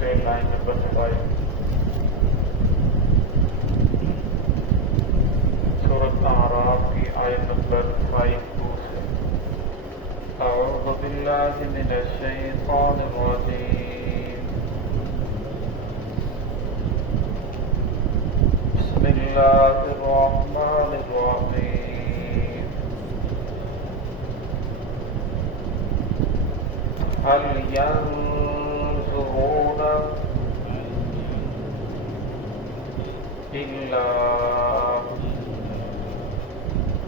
سے line number 5 سورۃ اعراف کی آیت نمبر 52 سے اعوذ باللہ من الشیطان الرجیم بسم اللہ الرحمن الرحیم هل ينظرون إلا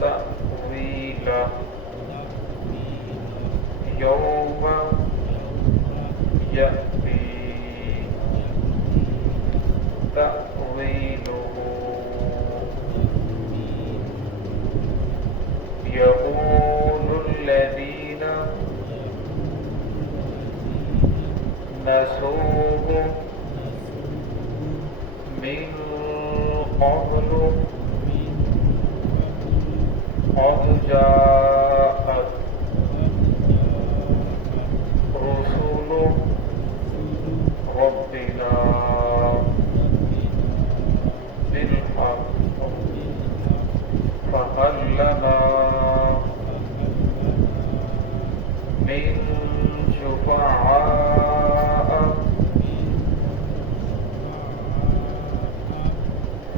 تأويله يوم يأتي تأويله يقول الذين نسوه من قبل قد جاءت رسل ربنا بالحق فهل لنا من شفعاء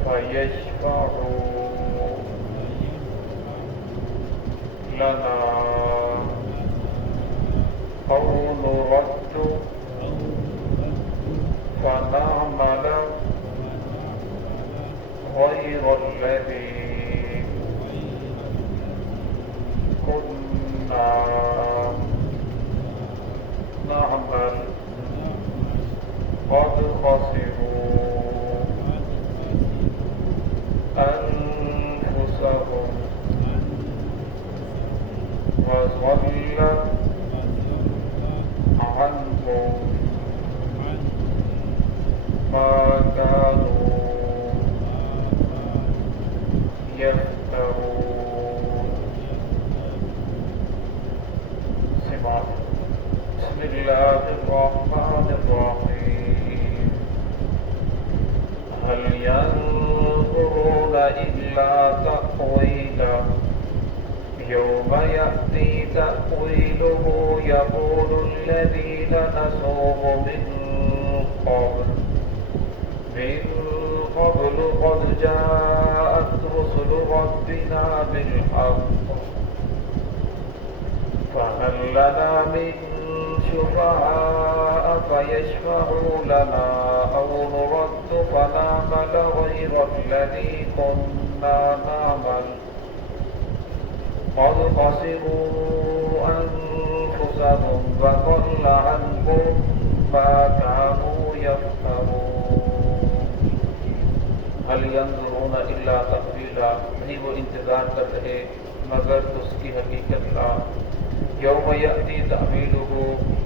فيشفعوا لنا أو نرد فنعمل غير الذي كنا نعمل قد خسروا أنفسهم وضل عنهم ما كانوا يفترون. بسم الله الرحمن الرحيم هل ينظرون إلا تأويله يوم يأتي تأويله يقول الذين نسوه من قبل قد جاءت رسل ربنا بالحق فهل لنا من شفعاء فيشفعوا لنا أو نرد فنعمل غير الذي كنا نعمل قد خسروا أنفسهم وضل عنهم ما كانوا يفترون. هل ينظرون إلا تأويله نہیں وہ انتظار کر رہے مگر اس کی حقیقت کا یوم یأتی تأویلہ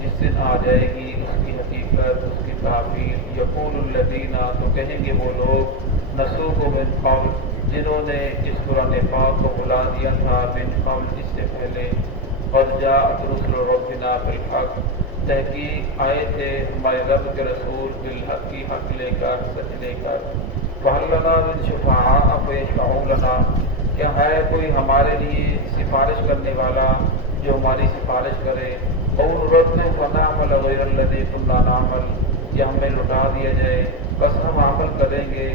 جس دن آ جائے گی اس کی حقیقت اس کی تعبیر یقول الذین تو کہیں گے وہ لوگ نسوہ من قبل جنہوں نے اس قرآن پاک کو بلا دیا تھا من قبل اس سے پہلے قد جاءت رسل ربنا بالحق تحقیق آئے تھے ہمارے رب کے رسول بالحق کی حق لے کر سچ لے کر فہل لنا من شفعاء فیشفعوا لنا کیا ہے کوئی ہمارے لیے سفارش کرنے والا جو ہماری سفارش کرے اور رد فنعمل غیر الذی کنا نعمل یا ہمیں لٹا دیا جائے بس ہم عمل کریں گے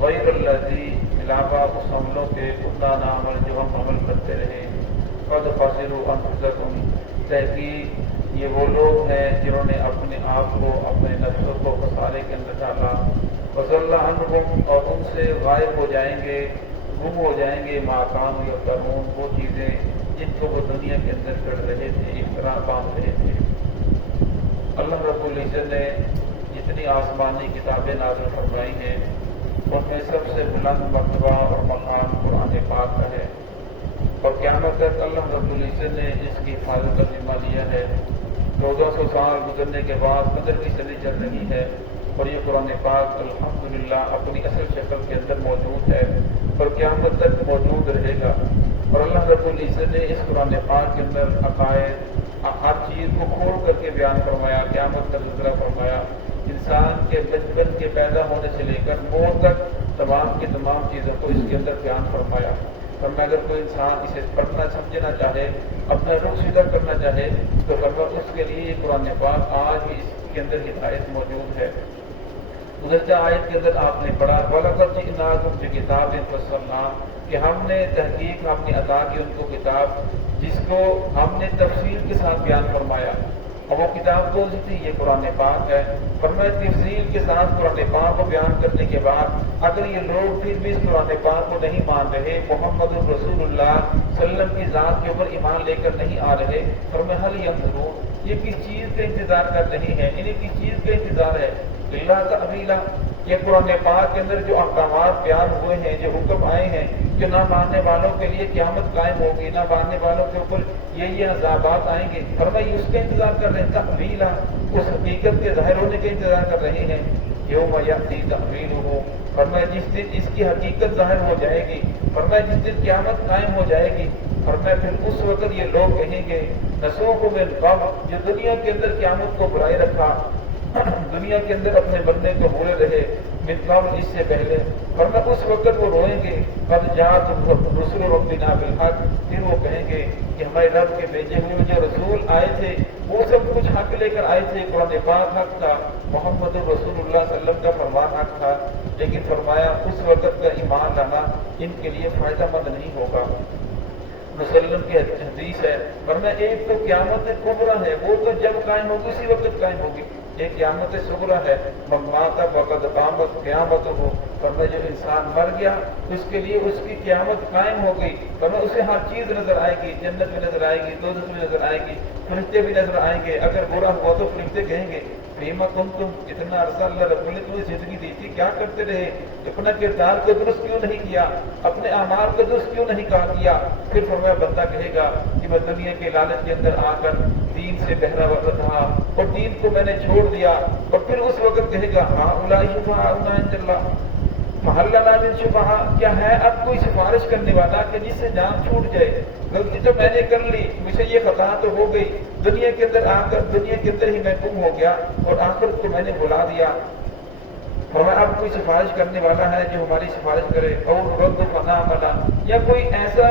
غیر الذی علاوہ اس عملوں کے کنا نعمل جو ہم عمل کرتے رہے قد خسروا انفسکم تحقیق یہ وہ لوگ ہیں جنہوں نے اپنے آپ کو اپنے نفسوں کو خسارے کے اندر ڈالا وضل عنہم اور ان سے غائب ہو جائیں گے گم ہو جائیں گے ما کانوا یفترون وہ چیزیں جن کو وہ دنیا کے اندر کر رہے تھے افترا باندھ رہے تھے. اللہ رب العزت نے جتنی آسمانی کتابیں نازل فرمائی ہیں ان میں سب سے بلند مرتبہ اور مقام قرآن پاک کا ہے اور قیامت تک اللہ رب العزت نے اس کی حفاظت کا ذمہ لیا ہے. 1400 سال گزرنے کے بعد 15ویں صدی چل رہی ہے اور یہ قرآن پاک الحمدللہ اپنی اصل شکل کے اندر موجود ہے اور قیامت تک موجود رہے گا. اور اللہ رب العزت نے اس قرآن پاک کے اندر عقائد ہر چیز کو کھول کر کے بیان فرمایا, قیامت کا تذکرہ فرمایا. انسان کے بچپن کے پیدا ہونے سے لے کر موت تک تمام کی تمام چیزوں کو اس کے اندر بیان فرمایا۔ فرمایا اگر کوئی انسان اسے پڑھنا سمجھنا چاہے، اپنا رخ سیدھا کرنا چاہے، تو فرمایا اس کے لیے یہ قرآن پاک آج بھی اس کے اندر ہدایت موجود ہے۔ گزشتہ آیت کے اندر آپ نے پڑھا وَلَقَدْ جِئْنَاكُمْ بِكِتَابٍ فَصَّلْنَاهُ کہ ہم نے تحقیق ہم نے عطا کی ان کو کتاب جس کو ہم نے تفصیل کے ساتھ بیان فرمایا، اور وہ کتاب کون سی تھی؟ یہ قرآن پاک ہے۔ فرمایا تفصیل کے ساتھ قرآن پاک کو بیان کرنے کے بعد اگر یہ لوگ پھر بھی اس قرآن پاک کو نہیں مان رہے، محمد رسول اللہ صلی اللہ علیہ وسلم کی ذات کے اوپر ایمان لے کر نہیں آ رہے، فرمایا هل ينظرون یہ کس چیز کا انتظار کر رہے ہیں، انہیں کس چیز کا انتظار ہے؟ اللہ تعالیٰ یہ قرآن پاک کے اندر جو احکامات بیان ہوئے ہیں، جو حکم آئے ہیں کہ نہ ماننے والوں کے لیے قیامت قائم ہوگی، نہ ماننے والوں کے اوپر یہ عذابات آئیں گے، فرمایا اس کا انتظار کر رہے ہیں، تحویلا اس حقیقت کے ظاہر ہونے کا انتظار کر رہے ہیں۔ یوم یأتی تحویلہ فرمایا جس دن اس کی حقیقت ظاہر ہو جائے گی، فرمایا جس دن قیامت قائم ہو جائے گی، فرمایا پھر اس وقت یہ لوگ کہیں گے نسوق من قبل جو دنیا کے اندر قیامت کو برائے رکھا، دنیا کے اندر اپنے بندے کو بھولے رہے، من قبل اس سے پہلے، فرمایا اس وقت وہ روئیں گے قد جاءت رسل ربنا بالحق پھر وہ کہیں گے کہ ہمارے رب کے بھیجے ہوئے جو رسول آئے تھے وہ سب کچھ حق لے کر آئے تھے، قرآن پاک حق تھا، محمد رسول اللہ صلی اللہ علیہ وسلم کا فرمان حق تھا، لیکن فرمایا اس وقت کا ایمان لانا ان کے لیے فائدہ مند نہیں ہوگا۔ مسلم کی حدیث ہے، فرمایا ایک تو قیامت کبریٰ ہے، وہ تو جب قائم ہوگی اسی وقت قائم ہوگی، ایک قیامت صغریٰ ہے، مات وقت قامت قیامت ہو، فرمایا جو انسان مر گیا اس کے لیے اس کی قیامت قائم ہو گئی، فرمایا اسے ہر چیز نظر آئے گی، جنت میں نظر آئے گی، دوزخ میں نظر آئے گی، فرشتے بھی نظر آئیں گے، اگر برا ہوا تو فرشتے کہیں گے فیما کنتم اتنا عرصہ اللہ رب نے تمہیں زندگی دی تھی کیا کرتے رہے، اپنا کردار کو درست کیوں نہیں کیا، اپنے اعمال کو درست کیوں نہیں کیا؟ پھر فرمایا بندہ کہے گا کہ میں دنیا کے لالچ کے اندر آ کر دین سے بہرا رہا اور دین کو میں نے چھوڑ دیا، اور پھر اس وقت کہے گا ہاں اولئک شفعاؤنا عند اللہ فہل لنا من شفعاء کیا ہے اب کوئی سفارش کرنے والا کہ جس سے جان چھوٹ جائے، غلطی تو میں نے کر لی، مجھے یہ خطا تو ہو گئی، دنیا کے اندر آ کر دنیا کے اندر ہی میں گم ہو گیا اور آخرت کو میں نے بلا دیا، فرمایا اب کوئی سفارش کرنے والا ہے جو ہماری سفارش کرے، اور رد فنا ملا یا کوئی ایسا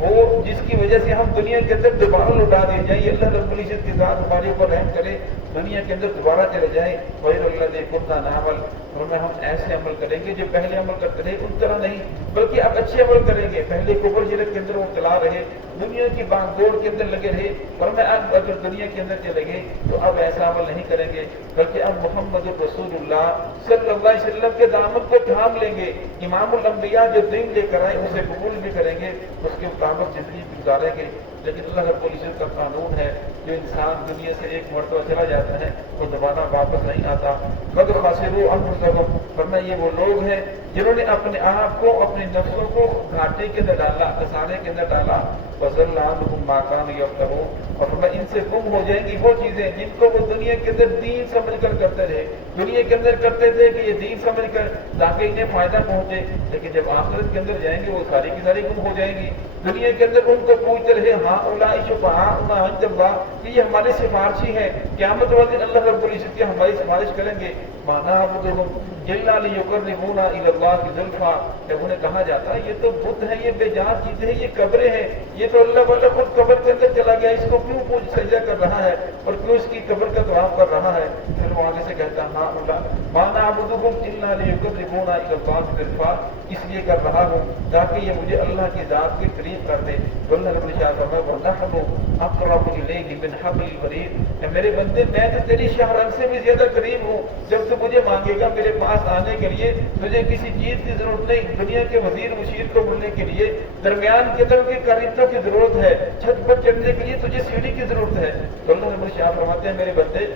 ہو جس کی وجہ سے ہم دنیا کے اندر دوبارہ لوٹا دیے جائیں، اللہ رب العزت کے ساتھ ہمارے اوپر رحم کرے، دنیا کے اندر دوبارہ چلے جائیں، غیر اللہ کنا نعمل، فرمایا ہم ایسے عمل کریں گے جو پہلے عمل کرتے رہے ان طرح نہیں، بلکہ اب اچھے عمل کریں گے، پہلے کفر شرک کے اندر وہ چلا رہے، دنیا کی باغ دوڑ کے اندر لگے رہے، فرمایا اب اگر دنیا کے اندر چلے گئے تو اب ایسا عمل نہیں کریں گے، بلکہ اب محمد رسول اللہ صلی اللہ علیہ وسلم کے دامن کو تھام لیں گے، امام الانبیاء جو دین لے کر آئے اسے قبول بھی کریں گے، اس کے مطابق زندگی گزاریں گے، لیکن اللہ رب العزت کا قانون ہے جو انسان دنیا سے ایک مرتبہ چلا جاتا ہے وہ دوبارہ واپس نہیں آتا، قد خسروا انفسهم، فرمایا یہ وہ لوگ ہیں جنہوں نے اپنے آپ کو اپنے نفسوں کو گھاٹے کے اندر ڈالا، خسارے کے اندر ڈالا، وَضَلَّ عَنْهُمْ مَا كَانُوا يَفْتَرُونَ، اور فرمایا ان سے گم ہو جائیں گی وہ چیزیں جن کو وہ دنیا کے اندر دین سمجھ کر کرتے رہے، دنیا کے اندر کرتے تھے کہ یہ دین سمجھ کر تاکہ انہیں فائدہ پہنچے، لیکن جب آخرت کے اندر جائیں گے وہ ساری کی ساری گم ہو جائیں گی، دنیا کے اندر ان کو پوچھتے رہے ہاں اولئک شفعاؤنا عند اللہ کہ یہ ہمارے سفارشی ہیں، قیامت والے دن اللہ رب العزت کی ہماری سفارش کریں گے، ما نعبدهم الا لیقربونا الی اللہ زلفی، جب انہیں کہا جاتا ہے یہ تو بت ہے، یہ بے جان چیزیں ہیں، یہ قبریں ہیں، یہ تو اللہ والا خود قبر کے اندر چلا گیا، اس کو کیوں پوچھ سجدہ کر رہا ہے اور کیوں اس کی قبر کا طواف کر رہا ہے، پھر وہ آگے سے کہتا ہے ہاں اللہ ما نعبدهم الا لیقربونا الی اللہ زلفی، اس لیے کر رہا ہوں تاکہ یہ مجھے اللہ کی ذات کے قریب کر دے، اللہ رب العزت فرماتا ہے وَنَحْنُ أَقْرَبُ إِلَيْهِ مِنْ حَبْلِ الْوَرِيدِ، کہ میرے بندے میں تو تیری شاہ رگ سے بھی زیادہ قریب ہوں، جب تو مجھے مانگے گا میرے پاس آنے کے لیے تجھے کسی چیز کی ضرورت نہیں، دنیا کے وزیر مشیر کو ملنے کے لیے درمیان کے طرف کے قریبوں کی ضرورت ہے، چھت پر چڑھنے کے لیے تجھے سیڑھی کی ضرورت ہے، تو اللہ رب العزت فرماتے ہیں میرے بندے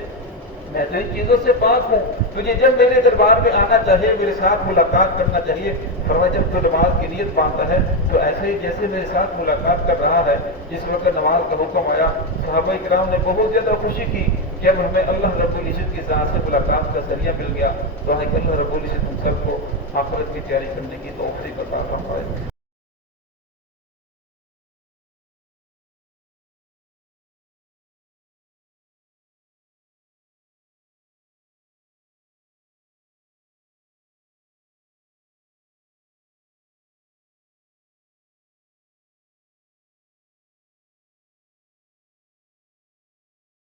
میں تو ان چیزوں سے پاک ہوں، تجھے جب میرے دربار میں آنا چاہیے میرے ساتھ ملاقات کرنا چاہیے، فرمایا جب تو نماز کی نیت باندھتا ہے تو ایسے ہی جیسے میرے ساتھ ملاقات کر رہا ہے، جس وقت نماز کا حکم آیا صحابہ کرام نے بہت زیادہ خوشی کی کہ اب ہمیں اللہ رب العزت کی ذات سے ملاقات کا ذریعہ مل گیا، تو اللہ رب العزت ہم سب کو آخرت کی تیاری کرنے کی توفیق عطا فرمائے۔